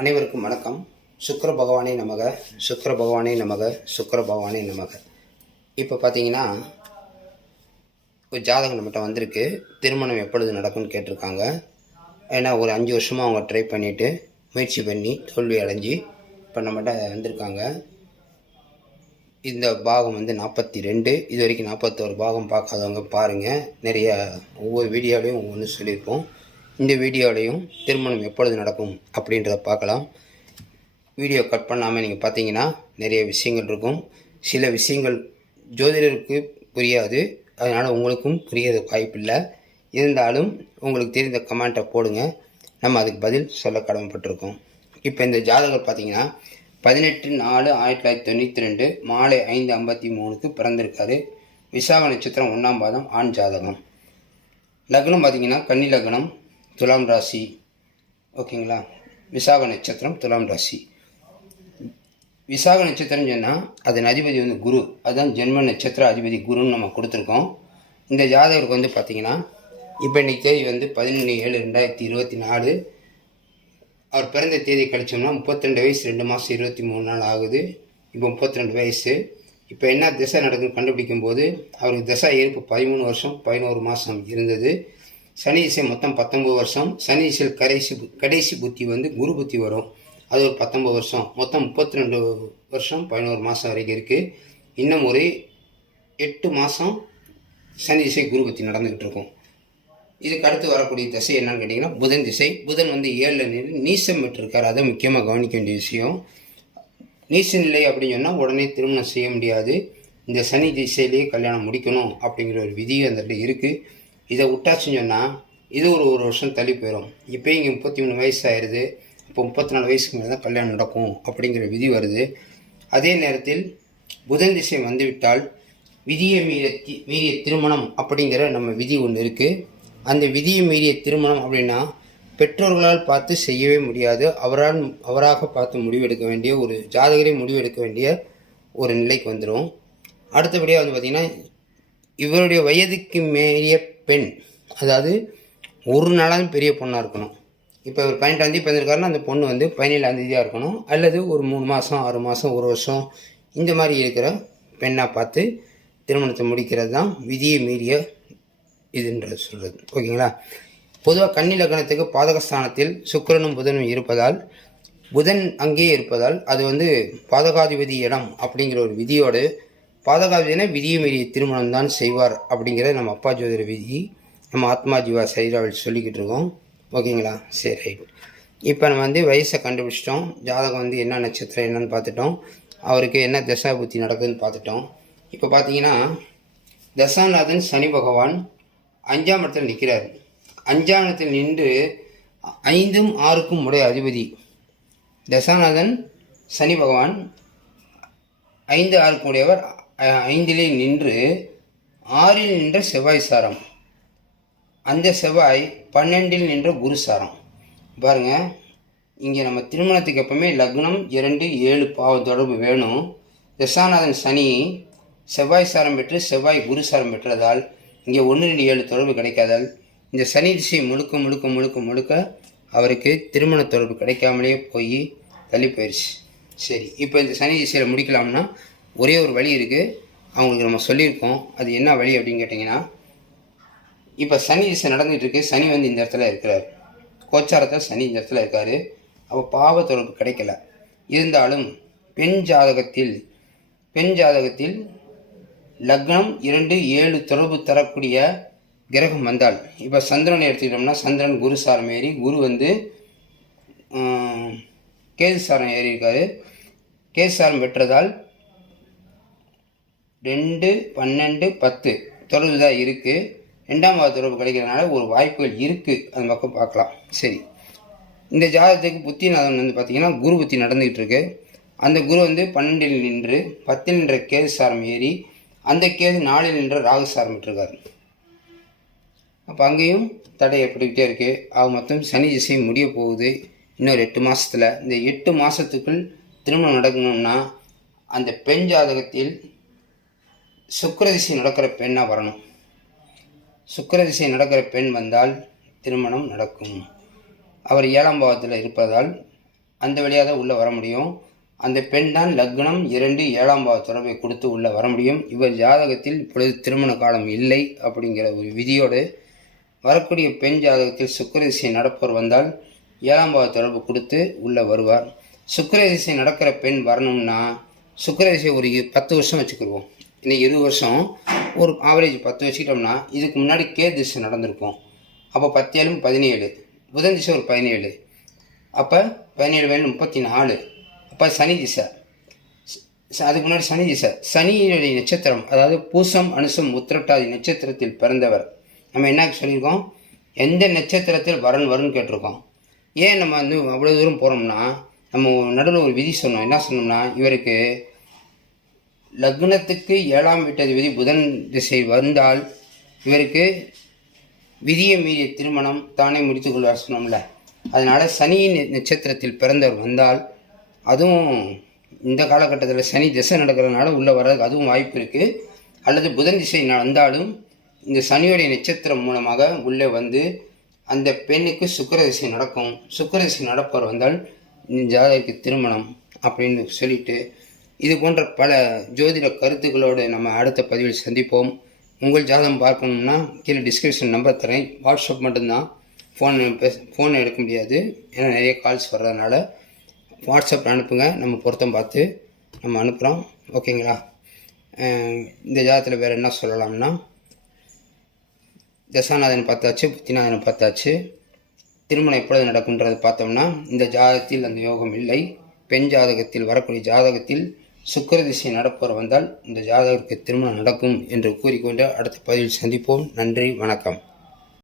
அனைவருக்கும் வணக்கம். சுக்கிர பகவானே நமக, சுக்கிர பகவானே நமக, சுக்கிர பகவானே நமக. இப்போ பார்த்தீங்கன்னா ஒரு ஜாதகம் நம்மகிட்ட வந்திருக்கு. திருமணம் எப்பொழுது நடக்கும்னு கேட்டிருக்காங்க. ஏன்னா ஒரு 5 வருஷமாக அவங்க ட்ரை பண்ணிவிட்டு முயற்சி பண்ணி தோல்வி அடைஞ்சி இப்போ நம்மகிட்ட வந்திருக்காங்க. இந்த பாகம் 42, இது வரைக்கும் 41 பாகம் பார்க்காதவங்க பாருங்கள். நிறைய ஒவ்வொரு வீடியோலையும் ஒவ்வொன்று சொல்லியிருப்போம். இந்த வீடியோலையும் திருமணம் எப்பொழுது நடக்கும் அப்படின்றத பார்க்கலாம். வீடியோ கட் பண்ணாமல் நீங்கள் பார்த்தீங்கன்னா நிறைய விஷயங்கள் இருக்கும். சில விஷயங்கள் ஜோதிடருக்கு புரியாது, அதனால் உங்களுக்கும் புரிய வாய்ப்பில்லை. இருந்தாலும் உங்களுக்கு தெரிந்த கமெண்ட்டை போடுங்க, நம்ம அதுக்கு பதில் சொல்ல கடமைப்பட்டிருக்கோம். இப்போ இந்த ஜாதகர் பார்த்தீங்கன்னா 18/4/1992 மாலை 5:53 பிறந்திருக்காரு. விசாக நட்சத்திரம் 1ஆம் பாதம், ஆண் ஜாதகம். லக்னம் பார்த்தீங்கன்னா கன்னி லக்னம், துலாம் ராசி. ஓகேங்களா? விசாக நட்சத்திரம் துலாம் ராசி. விசாக நட்சத்திரம் சொன்னால் அதன் அதிபதி குரு, அதுதான் ஜென்ம நட்சத்திர அதிபதி குருன்னு நம்ம கொடுத்துருக்கோம். இந்த ஜாதகருக்கு பார்த்தீங்கன்னா இப்போ இன்றைக்கி தேதி 11/7/2024. அவர் பிறந்த தேதி கழிச்சோம்னா 32 வயசு 2 மாதம் 23 நாள் ஆகுது. இப்போ 32 வயசு. இப்போ என்ன திசை நடக்குன்னு கண்டுபிடிக்கும் போது அவருக்கு திசை இருப்பு 13 வருஷம் 11 மாதம் இருந்தது. சனி திசை மொத்தம் 19 வருஷம். சனி திசையில் கடைசி புத்தி குரு புத்தி வரும், அது ஒரு 19 வருஷம். மொத்தம் 32 வருஷம் 11 மாதம் வரைக்கும் இருக்குது. இன்னும் ஒரு 8 மாதம் சனி திசை குரு புத்தி நடந்துக்கிட்டு இருக்கும். இதுக்கு அடுத்து வரக்கூடிய திசை என்னன்னு கேட்டிங்கன்னா புதன் திசை. புதன் 7ல் நின்று நீசம் பெற்றிருக்கார். அதை முக்கியமாக கவனிக்க வேண்டிய விஷயம். நீச நிலை அப்படின்னு சொன்னால் உடனே திருமணம் செய்ய முடியாது. இந்த சனி திசையிலேயே கல்யாணம் முடிக்கணும் அப்படிங்கிற ஒரு விதி அந்த இருக்குது. இதை விட்டாச்சுன்னு சொன்னால் இது ஒரு வருஷம் தள்ளி போயிடும். இப்போ இங்கே 33 வயசு ஆயிடுது. இப்போ 34 வயசுக்கு மேலே தான் கல்யாணம் நடக்கும் அப்படிங்கிற விதி வருது. அதே நேரத்தில் புதன் திசை வந்துவிட்டால் விதியை மீறிய திருமணம் அப்படிங்கிற நம்ம விதி ஒன்று இருக்குது. அந்த விதியை மீறிய திருமணம் அப்படின்னா பெற்றோர்களால் பார்த்து செய்யவே முடியாது. அவராக பார்த்து முடிவெடுக்க வேண்டிய, ஒரு ஜாதகரை முடிவெடுக்க வேண்டிய ஒரு நிலைக்கு வந்துடும். அடுத்தபடியாக பார்த்திங்கன்னா இவருடைய வயதுக்கு மீறிய பெண், அதாவது ஒரு நாளாவது பெரிய பொண்ணாக இருக்கணும். இப்போ இவர் 18ஆம் தேதி பிறந்திருக்காருன்னா அந்த பொண்ணு 17ஆம் தேதியாக இருக்கணும், அல்லது ஒரு 3 மாதம் 6 மாதம் 1 வருஷம் இந்த மாதிரி இருக்கிற பெண்ணாக பார்த்து திருமணத்தை முடிக்கிறது தான் விதியை மீறிய இதுன்றது சொல்கிறது. ஓகேங்களா? பொதுவாக கன்னி லக்னத்துக்கு பாதகஸ்தானத்தில் சுக்கிரனும் புதனும் இருப்பதால், புதன் அங்கேயே இருப்பதால் அது பாதகாதிபதி இடம் அப்படிங்கிற ஒரு விதியோடு, பாதகாதிபதினா விதியை மீறிய திருமணம் தான் செய்வார் அப்படிங்கிற நம்ம அப்பா ஜோதிட விதி நம்ம ஆத்மா ஜீவா சைராவில் சொல்லிக்கிட்டு இருக்கோம். ஓகேங்களா? சரி, ரைட். இப்போ நம்ம வயசை கண்டுபிடிச்சிட்டோம். ஜாதகம் என்ன நட்சத்திரம் என்னன்னு பார்த்துட்டோம். அவருக்கு என்ன தசா புத்தி நடக்குதுன்னு பார்த்துட்டோம். இப்போ பார்த்தீங்கன்னா தசாநாதன் சனி பகவான் 5ஆம் இடத்தில் நிற்கிறார். 5ஆம் இடத்தில் நின்று 5ம் 6க்கும் உடைய அதிபதி தசாநாதன் சனி பகவான் 5 6க்கும் உடையவர். 5லே நின்று 6ல் நின்ற செவ்வாய் சாரம், அந்த செவ்வாய் 12ல் நின்ற குரு சாரம். பாருங்கள், இங்கே நம்ம திருமணத்துக்கு எப்பவுமே லக்னம் 2 7 பாவ தொடர்பு வேணும். தசாநாதன் சனி செவ்வாய் சாரம் பெற்று செவ்வாய் குரு சாரம் பெற்றதால் இங்கே 1 2 7 தொடர்பு கிடைக்காதால் இந்த சனி திசை முழுக்க முழுக்க முழுக்க முழுக்க அவருக்கு திருமண தொடர்பு கிடைக்காமலே போய் தள்ளி போயிடுச்சு. சரி, இப்போ இந்த சனி திசையில் முடிக்கலாம்னா ஒரே ஒரு வழி இருக்குது, அவங்களுக்கு நம்ம சொல்லியிருக்கோம். அது என்ன வழி அப்படின்னு கேட்டிங்கன்னா, இப்போ சனி திசை நடந்துகிட்டு இருக்கு. சனி இந்த இடத்துல இருக்கிறார். கோச்சாரத்தில் சனி இந்த இடத்துல இருக்கார். அப்போ பாவ தொடர்பு கிடைக்கல. இருந்தாலும் பெண் ஜாதகத்தில் லக்னம் 2 7 தொடர்பு தரக்கூடிய கிரகம் வந்தால், இப்போ சந்திரனை எடுத்துக்கிட்டோம்னா சந்திரன் குரு சாரம் ஏறி, குரு கேது சாரம் ஏறி இருக்காரு. கேது சாரம் பெற்றதால் 2 12 10 தொடர்பு தான் இருக்குது. 2ஆம் பாவ தொடர்பு கிடைக்கிறதுனால ஒரு வாய்ப்புகள் இருக்குது, அது பக்கம் பார்க்கலாம். சரி, இந்த ஜாதகத்துக்கு புத்திநாதன் பார்த்திங்கன்னா குரு புத்தி நடந்துகிட்டு இருக்கு. அந்த குரு 12ல் நின்று 10ல் நின்ற கேது சாரம் ஏறி, அந்த கேது 4ல் நின்ற ராகு சாரம் பெற்றிருக்காரு. அப்போ அங்கேயும் தடை எப்படிக்கிட்டே இருக்குது. மொத்தம் சனி திசை முடிய போகுது இன்னொரு 8 மாதத்தில். இந்த 8 மாதத்துக்குள் திருமணம் நடக்கணும்னா அந்த பெண் ஜாதகத்தில் சுக்கிர திசை நடக்கிற பெண்ணாக வரணும். சுக்கிர திசை நடக்கிற பெண் வந்தால் திருமணம் நடக்கும். அவர் 7ஆம் பாவத்தில் இருப்பதால் அந்த வழியாக தான் உள்ளே வர முடியும். அந்த பெண் தான் லக்னம் 2 7ஆம் பாவ தொடர்பை கொடுத்து உள்ளே வர முடியும். இவர் ஜாதகத்தில் இப்பொழுது திருமண காலம் இல்லை அப்படிங்கிற ஒரு விதியோடு வரக்கூடிய பெண் ஜாதகத்தில் சுக்கிர திசை நடப்பவர் வந்தால் 7ஆம் பாவ தொடர்பு கொடுத்து உள்ளே வருவார். சுக்கிர திசை நடக்கிற பெண் வரணும்னா சுக்கிர திசை ஒரு 10 வருஷம் வச்சுக்கிடுவோம். இன்னைக்கு 20 வருஷம், ஒரு ஆவரேஜ் 10 வச்சுக்கிட்டோம்னா இதுக்கு முன்னாடி கேது திசை நடந்திருக்கும். அப்போ 10 7 17, புதன் திசை ஒரு 17, அப்போ 17 7 34, அப்போ சனி திசை, அதுக்கு முன்னாடி சனி திசை. சனியினுடைய நட்சத்திரம் அதாவது பூசம் அனுசம் உத்திரட்டாதி நட்சத்திரத்தில் பிறந்தவர். நம்ம என்ன சொல்லியிருக்கோம், எந்த நட்சத்திரத்தில் வரன் வரும்னு கேட்டிருக்கோம். ஏன் நம்ம வந்து அவ்வளோ தூரம் போகிறோம்னா, நம்ம நடுவில் ஒரு விதி சொன்னோம். என்ன சொன்னோம்னா, இவருக்கு லக்னத்துக்கு 7ஆம் வீட்டதிபதி புதன் திசை வந்தால் இவருக்கு விதியை மீறிய திருமணம் தானே முடித்து கொள்வார் சொன்னோம்ல. அதனால் சனியின் நட்சத்திரத்தில் பிறந்தவர் வந்தால், அதுவும் இந்த காலகட்டத்தில் சனி திசை நடக்கிறதுனால உள்ளே வர்றதுக்கு அதுவும் வாய்ப்பு இருக்குது. அல்லது புதன் திசை வந்தாலும் இந்த சனியுடைய நட்சத்திரம் மூலமாக உள்ளே வந்து அந்த பெண்ணுக்கு சுக்கிர திசை நடக்கும். சுக்கிர திசை நடப்பவர் வந்தால் இந்த ஜாதகருக்கு திருமணம் அப்படின்னு சொல்லிட்டு, இது போன்ற பல ஜோதிட கருத்துக்களோடு நம்ம அடுத்த பதிவில் சந்திப்போம். உங்கள் ஜாதகம் பார்க்கணும்னா கீழே டிஸ்கிரிப்ஷன் நம்பர் தரேன். வாட்ஸ்அப் மட்டும்தான், ஃபோன் எடுக்க முடியாது, ஏன்னா நிறைய கால்ஸ் வர்றதுனால. வாட்ஸ்அப் அனுப்புங்க, நம்ம பொருத்தம் பார்த்து நம்ம அனுப்புகிறோம். ஓகேங்களா? இந்த ஜாதகத்தில் வேறு என்ன சொல்லலாம்னா, தசாநாதன் பார்த்தாச்சு, புத்திநாதனை பார்த்தாச்சு. திருமணம் எப்பொழுது நடக்கும்ன்றது பார்த்தோம்னா, இந்த ஜாதகத்தில் அந்த யோகம் இல்லை. பெண் ஜாதகத்தில் வரக்கூடிய ஜாதகத்தில் சுக்கிர திசை நடப்பவர் வந்தால் இந்த ஜாதகருக்கு திருமணம் நடக்கும் என்று கூறிக்கொண்டு அடுத்த பதிவில் சந்திப்போம். நன்றி, வணக்கம்.